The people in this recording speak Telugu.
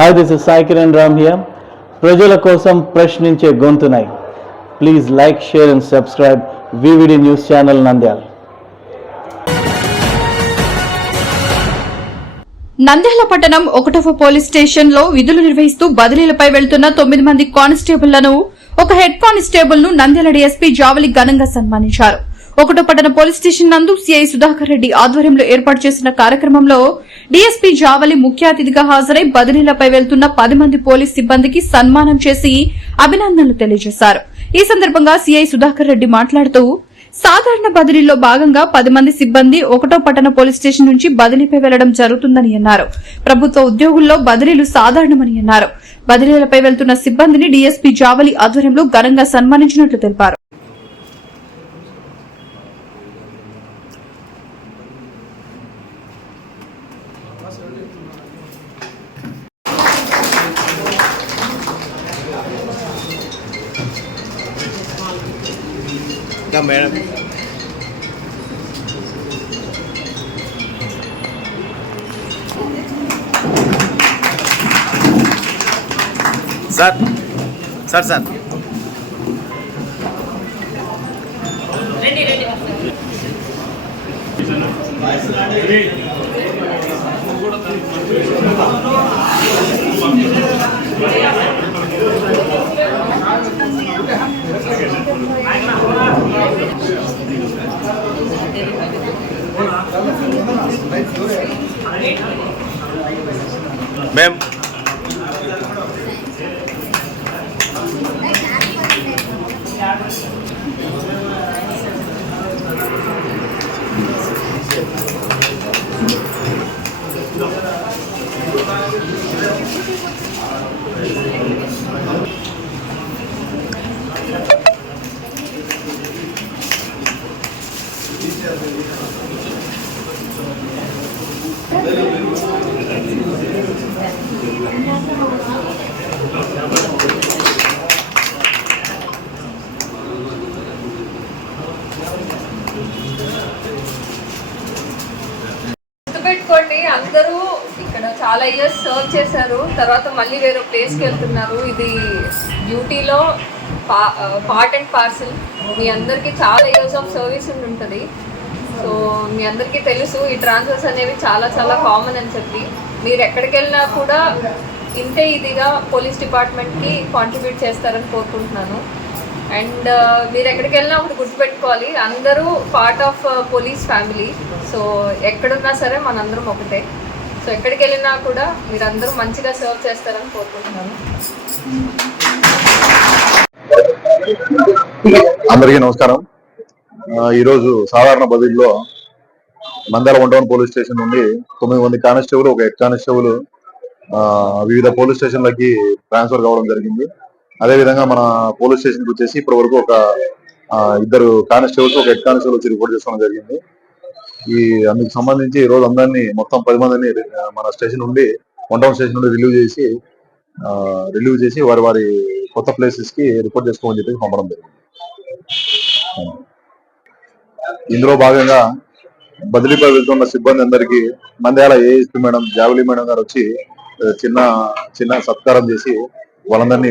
Hi this is Sai Kiran Ram here ప్రజల కోసం ప్రశ్నించే గొంతునై. Please like share and subscribe VVD news channel Nandyal Nandyal పట్టణం ఒకటవ పోలీస్ స్టేషన్లో విధులు నిర్వహిస్తూ బదిలీలపై వెళ్తున్న తొమ్మిది మంది కానిస్టేబుళ్ళను ఒక హెడ్ కానిస్టేబుల్ను నంద్యాల డీఎస్పీ జావలి ఘనంగా సన్మానించారు. ఒకటో పట్టణ పోలీస్ స్టేషన్ నందు సీఐ సుధాకర్ రెడ్డి ఆధ్వర్యంలో ఏర్పాటు చేసిన కార్యక్రమంలో డీఎస్పీ జావలి ముఖ్య అతిథిగా హాజరై బదిలీలపై వెళ్తున్న పది మంది పోలీస్ సిబ్బందికి సన్మానం చేసి అభినందనలు తెలియజేశారు. ఈ సందర్భంగా సీఐ సుధాకర్ రెడ్డి మాట్లాడుతూ సాధారణ బదిలీలో భాగంగా పది మంది సిబ్బంది ఒకటో పట్టణ పోలీస్ స్టేషన్ నుంచి బదిలీపై వెళ్ళడం జరుగుతుందని అన్నారు. ప్రభుత్వ ఉద్యోగుల్లో బదిలీలు సాధారణమని అన్నారు. బదిలీలపై వెళ్తున్న సిబ్బందిని డీఎస్పీ జావలి ఆధ్వర్యంలో ఘనంగా సన్మానించినట్లు తెలిపారు. ఇంకా మేడం సార్ సార్ సార్ మేం 안녕하세요. గుర్తుపెట్టుకోండి అందరూ ఇక్కడ చాలా ఇయర్స్ సర్వ్ చేశారు. తర్వాత మళ్ళీ వేరే ప్లేస్కి వెళ్తున్నారు. ఇది డ్యూటీలో పా పార్ట్ అండ్ పార్సల్ మీ అందరికీ చాలా ఇయర్స్ ఆఫ్ సర్వీస్ ఉంటుంది. సో మీ అందరికీ తెలుసు ఈ ట్రాన్స్ఫర్స్ అనేవి చాలా చాలా కామన్ అని చెప్పి. మీరు ఎక్కడికి వెళ్ళినా కూడా ఇంతే ఇదిగా పోలీస్ డిపార్ట్మెంట్కి కాంట్రిబ్యూట్ చేస్తారని కోరుకుంటున్నాను. అండ్ uh, మీరు ఎక్కడికి వెళ్ళినా ఒకటి గుర్తుపెట్టుకోవాలి. అందరూ part of police family so ఎక్కడున్నా సరే మనందరం ఒకటే. సో ఎక్కడికి వెళ్ళినా కూడా మీరందరూ మంచిగా సర్వ్ చేస్తారని కోరుకుంటున్నాను. అందరికీ నమస్కారం. ఈరోజు సాధారణ బదిలీలో Nandyal one town police station నుండి తొమ్మిది మంది కానిస్టేబుల్ ఒక హెడ్ కానిస్టేబుల్ వివిధ పోలీస్ స్టేషన్లకి ట్రాన్స్ఫర్ కావడం జరిగింది. అదే విధంగా మన పోలీస్ స్టేషన్కి వచ్చేసి ఇప్పటి వరకు ఒక ఇద్దరు కానిస్టేబుల్స్ ఒక హెడ్ కానిస్టేబుల్ వచ్చి రిపోర్ట్ చేసుకోవడం జరిగింది. ఈ అందుకు సంబంధించి ఈ రోజు అందరినీ మొత్తం పది మందిని మన స్టేషన్ నుండి వన్ టౌన్ స్టేషన్ నుండి రిలీవ్ చేసి రిలీవ్ చేసి వారి వారి కొత్త ప్లేసెస్కి రిపోర్ట్ చేసుకోమని చెప్పి పంపడం జరిగింది. ఇందులో భాగంగా బదిలీపై వెళ్తున్న సిబ్బంది అందరికీ మందేళ ASP madam Javali madam garu వచ్చి చిన్న చిన్న సత్కారం చేసి వాళ్ళందరినీ